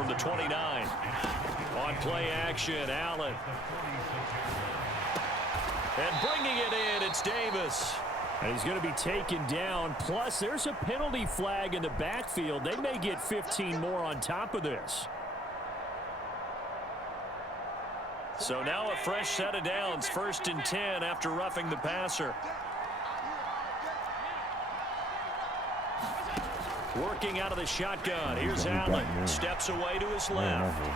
from the 29. On play action, Allen. And bringing it in, it's Davis. And he's going to be taken down. Plus, there's a penalty flag in the backfield. They may get 15 more on top of this. So now a fresh set of downs. 1st and 10 after roughing the passer. Working out of the shotgun. Here's Allen. Steps away to his left.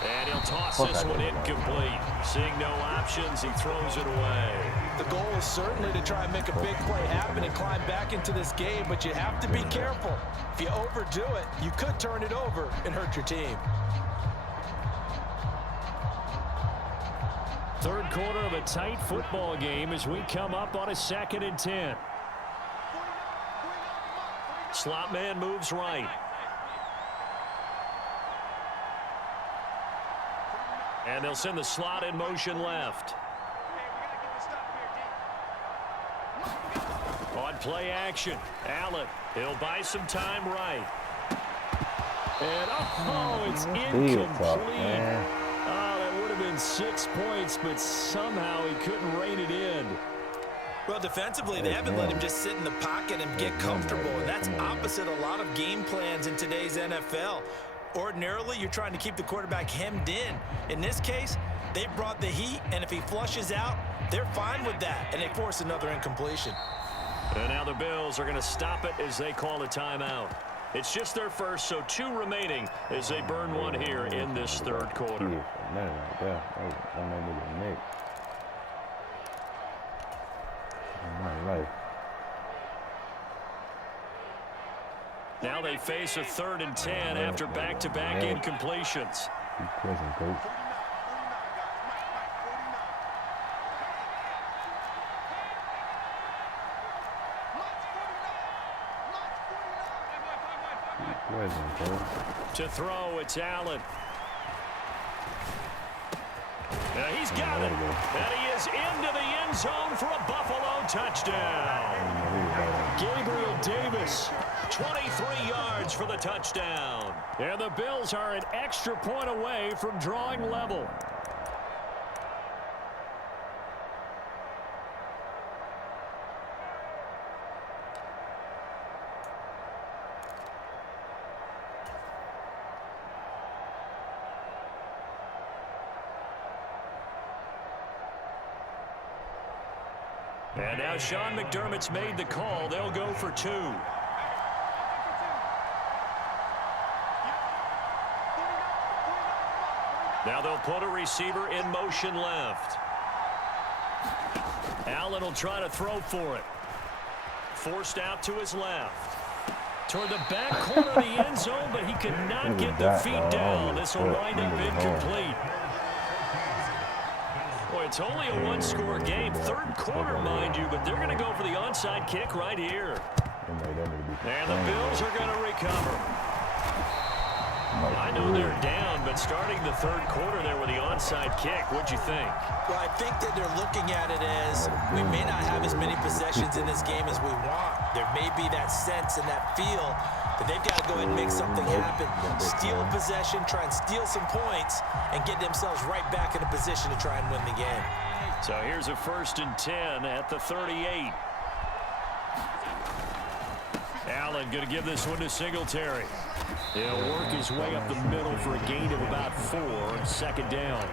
And he'll toss this one incomplete. Seeing no options, he throws it away. The goal is certainly to try and make a big play happen and climb back into this game, but you have to be careful. If you overdo it, you could turn it over and hurt your team. Third quarter of a tight football game as we come up on a 2nd and 10. Slot man moves right. And they'll send the slot in motion left. On play action, Allen. He'll buy some time right. And oh, it's incomplete. Oh, that would have been 6 points, but somehow he couldn't rein it in. Well, defensively, they haven't let him just sit in the pocket and get comfortable, and that's opposite a lot of game plans in today's NFL. Ordinarily, you're trying to keep the quarterback hemmed in. In this case, they brought the heat, and if he flushes out, they're fine with that, and they force another incompletion. And now the Bills are going to stop it as they call a timeout. It's just their first, so 2 remaining as they burn one here in this third quarter. Now they face a 3rd and 10 after back-to-back incompletions. To throw, it's Allen. He's got it. And he is into the end zone for a Buffalo touchdown. Gabriel Davis, 23 yards for the touchdown. And the Bills are an extra point away from drawing level. And now Sean McDermott's made the call. They'll go for 2. Now they'll put a receiver in motion left. Allen will try to throw for it. Forced out to his left. Toward the back corner of the end zone, but he cannot get the feet down. This will wind up incomplete. Boy, it's only a 1-score game. Third quarter, mind you, but they're going to go for the onside kick right here. And the Bills are going to recover. I know they're down, but starting the third quarter there with the onside kick, what'd you think? Well, I think that they're looking at it as we may not have as many possessions in this game as we want. There may be that sense and that feel that they've got to go ahead and make something happen. Steal a possession, try and steal some points, and get themselves right back in a position to try and win the game. So here's a 1st and 10 at the 38. Allen going to give this one to Singletary. He'll work his way up the middle for a gain of about 4, 2nd down.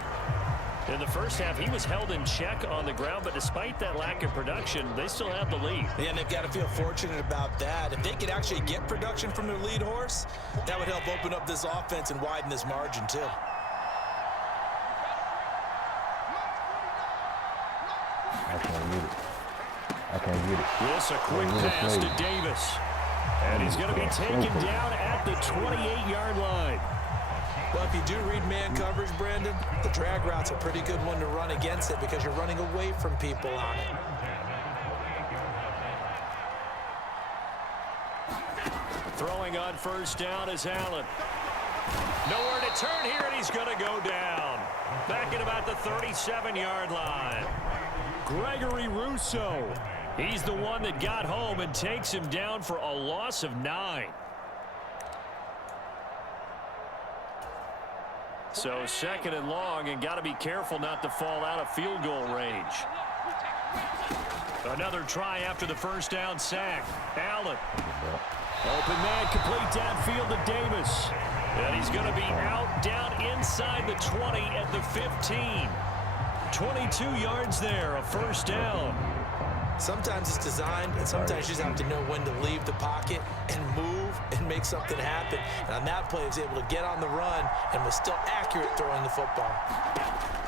In the first half, he was held in check on the ground, but despite that lack of production, they still have the lead. Yeah, and they've got to feel fortunate about that. If they could actually get production from their lead horse, that would help open up this offense and widen this margin, too. I can't get it. Yes, a quick pass to Davis. And he's going to be taken down at the 28-yard line. Well, if you do read man coverage, Brandon, the drag route's a pretty good one to run against it because you're running away from people on it. Throwing on 1st down is Allen. Nowhere to turn here, and he's going to go down. Back at about the 37-yard line. Gregory Rousseau. He's the one that got home and takes him down for a loss of 9. So second and long, and got to be careful not to fall out of field goal range. Another try after the first down sack. Allen. Open man, complete downfield to Davis. And he's going to be out down inside the 20 at the 15. 22 yards there, a first down. Sometimes it's designed, and sometimes you just have to know when to leave the pocket and move and make something happen. And on that play, he was able to get on the run and was still accurate throwing the football.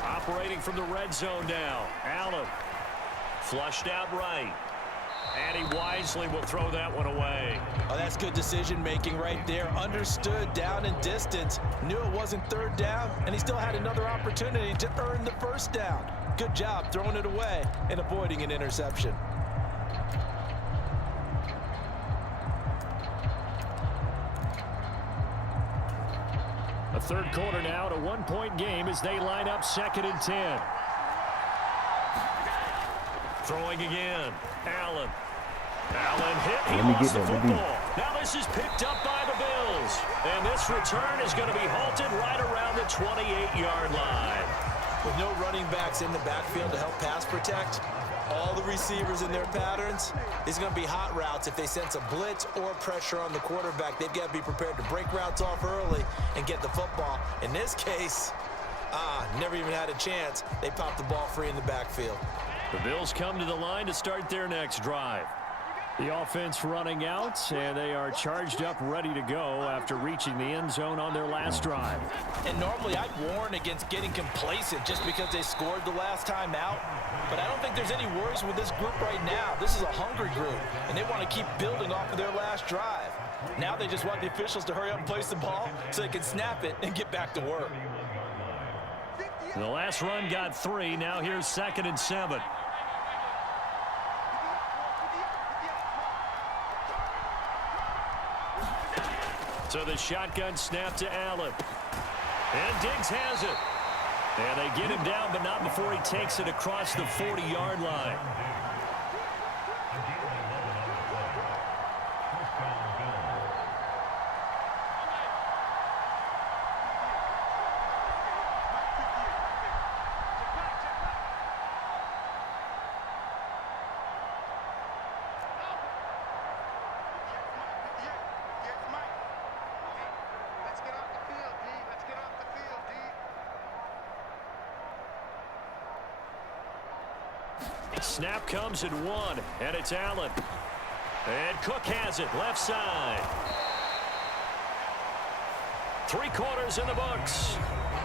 Operating from the red zone now. Allen flushed out right. And he wisely will throw that one away. Oh, that's good decision-making right there. Understood down and distance. Knew it wasn't third down, and he still had another opportunity to earn the first down. Good job throwing it away and avoiding an interception. A third quarter now, a one-point game as they line up second and 10. Throwing again. Allen hit. He lost the football. Now this is picked up by the Bills. And this return is going to be halted right around the 28-yard line. With no running backs in the backfield to help pass protect, all the receivers in their patterns, it's going to be hot routes. If they sense a blitz or pressure on the quarterback, they've got to be prepared to break routes off early and get the football. In this case, never even had a chance. They popped the ball free in the backfield. The Bills come to the line to start their next drive. The offense running out, and they are charged up, ready to go after reaching the end zone on their last drive. And normally I'd warn against getting complacent just because they scored the last time out. But I don't think there's any worries with this group right now. This is a hungry group, and they want to keep building off of their last drive. Now they just want the officials to hurry up and place the ball so they can snap it and get back to work. The last run got 3. Now here's second and 7. So the shotgun snap to Allen. And Diggs has it. And they get him down, but not before he takes it across the 40-yard line. Snap comes at 1, and it's Allen. And Cook has it, left side. 3 quarters in the books.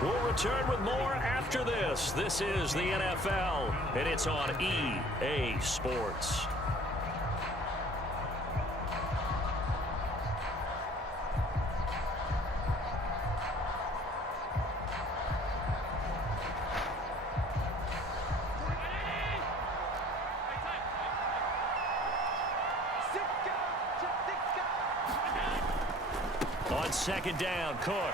We'll return with more after this. This is the NFL, and it's on EA Sports. On second down, Cook.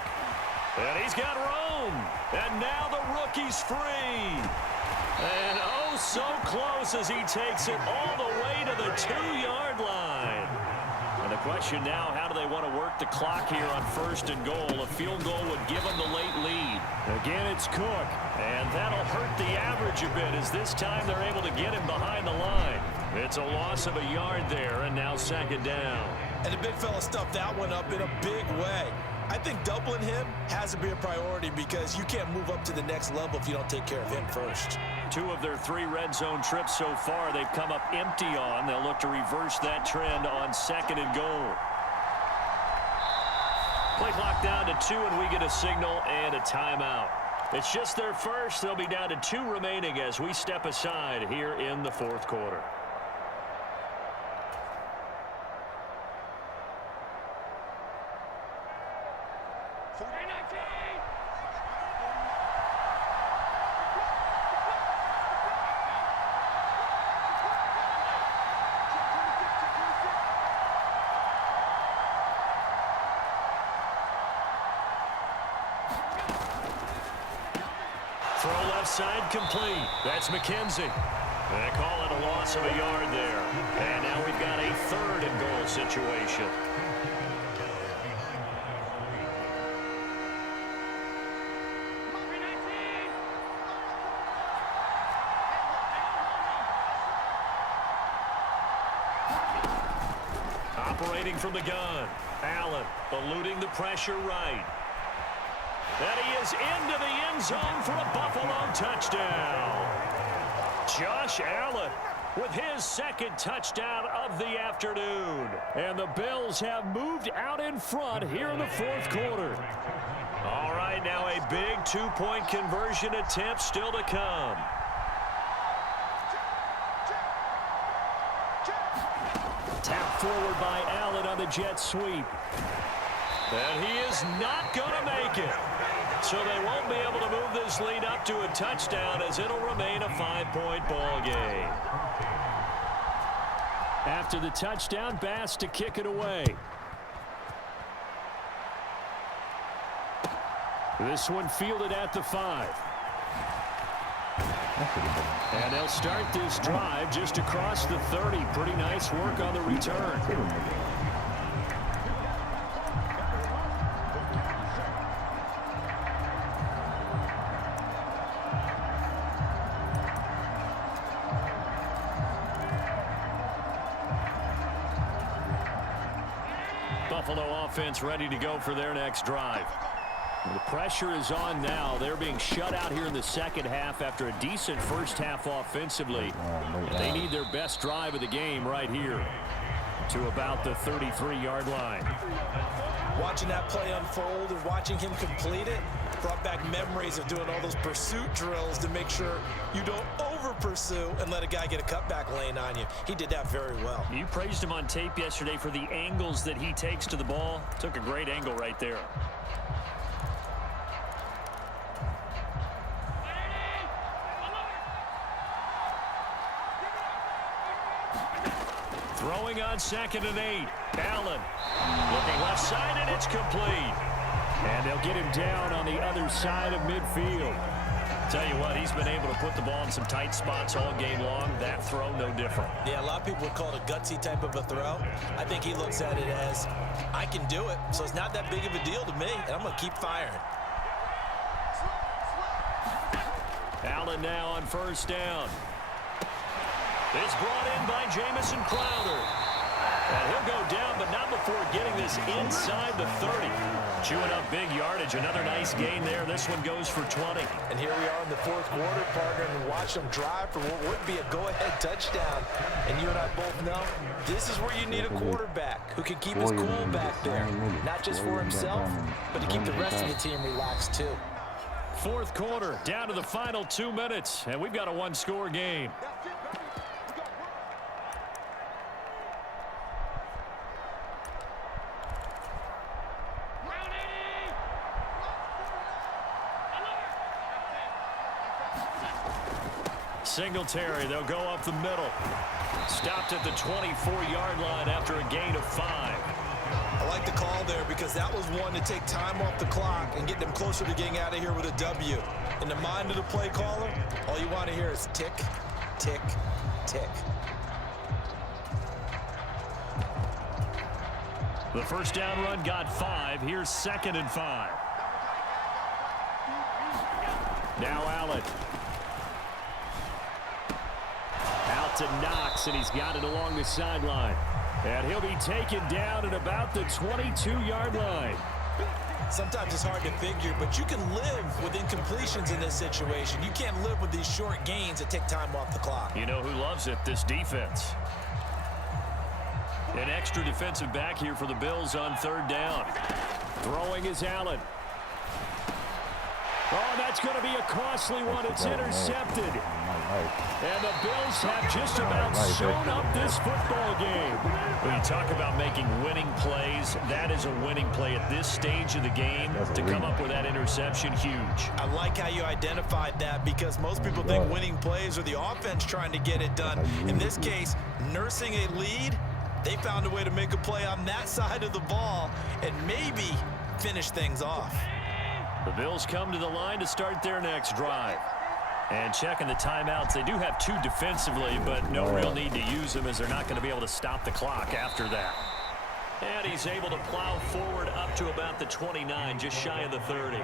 And he's got room. And now the rookie's free. And oh, so close as he takes it all the way to the 2-yard line. And the question now, how do they want to work the clock here on first and goal? A field goal would give them the late lead. Again, it's Cook. And that'll hurt the average a bit as this time they're able to get him behind the line. It's a loss of a yard there, and now second down. And the big fella stuffed that one up in a big way. I think doubling him has to be a priority because you can't move up to the next level if you don't take care of him first. 2 of their 3 red zone trips so far they've come up empty on. They'll look to reverse that trend on second and goal. Play clock down to 2, and we get a signal and a timeout. It's just their first. They'll be down to 2 remaining as we step aside here in the fourth quarter. Throw left side complete. That's McKenzie. They call it a loss of a yard there. And now we've got a third and goal situation. Operating from the gun. Allen eluding the pressure right. And he is into the end zone for a Buffalo touchdown. Josh Allen with his second touchdown of the afternoon. And the Bills have moved out in front here in the fourth quarter. All right, now a big two-point conversion attempt still to come. Tap forward by Allen on the jet sweep. And he is not going to make it. So they won't be able to move this lead up to a touchdown as it'll remain a 5-point ball game. After the touchdown, Bass to kick it away. This one fielded at the 5. And they'll start this drive just across the 30. Pretty nice work on the return. Buffalo offense ready to go for their next drive. The pressure is on now. They're being shut out here in the second half after a decent first half offensively. They need their best drive of the game right here to about the 33-yard line. Watching that play unfold and watching him complete it brought back memories of doing all those pursuit drills to make sure you don't over-pursue and let a guy get a cutback lane on you. He did that very well. You praised him on tape yesterday for the angles that he takes to the ball. Took a great angle right there. Throwing on 2nd and 8. Allen looking left side, and it's complete. And they'll get him down on the other side of midfield. Tell you what, he's been able to put the ball in some tight spots all game long. That throw, no different. Yeah, a lot of people would call it a gutsy type of a throw. I think he looks at it as, I can do it, so it's not that big of a deal to me, and I'm going to keep firing. Allen now on first down. It's brought in by Jamison Crowder. And he'll go down, but not before getting this inside the 30. Chewing up big yardage. Another nice gain there. This one goes for 20. And here we are in the fourth quarter, partner, and watch them drive for what would be a go-ahead touchdown. And you and I both know this is where you need a quarterback who can keep his cool back there. Not just for himself, but to keep the rest of the team relaxed, too. Fourth quarter, down to the final 2 minutes, and we've got a one-score game. Singletary, they'll go up the middle. Stopped at the 24-yard line after a gain of 5. I like the call there because that was one to take time off the clock and get them closer to getting out of here with a W. In the mind of the play caller, all you want to hear is tick, tick, tick. The first down run got 5. Here's 2nd and 5. Now Allen. Out to Knox, and he's got it along the sideline. And he'll be taken down at about the 22-yard line. Sometimes it's hard to figure, but you can live with incompletions in this situation. You can't live with these short gains that take time off the clock. You know who loves it? This defense. An extra defensive back here for the Bills on third down. Throwing is Allen. Oh, that's going to be a costly one. It's intercepted. And the Bills have just about sewn up this football game. When you talk about making winning plays, that is a winning play at this stage of the game. To come up with that interception, huge. I like how you identified that because most people think winning plays are the offense trying to get it done. In this case, nursing a lead, they found a way to make a play on that side of the ball and maybe finish things off. The Bills come to the line to start their next drive. And checking the timeouts, they do have 2 defensively, but no real need to use them as they're not going to be able to stop the clock after that. And he's able to plow forward up to about the 29, just shy of the 30.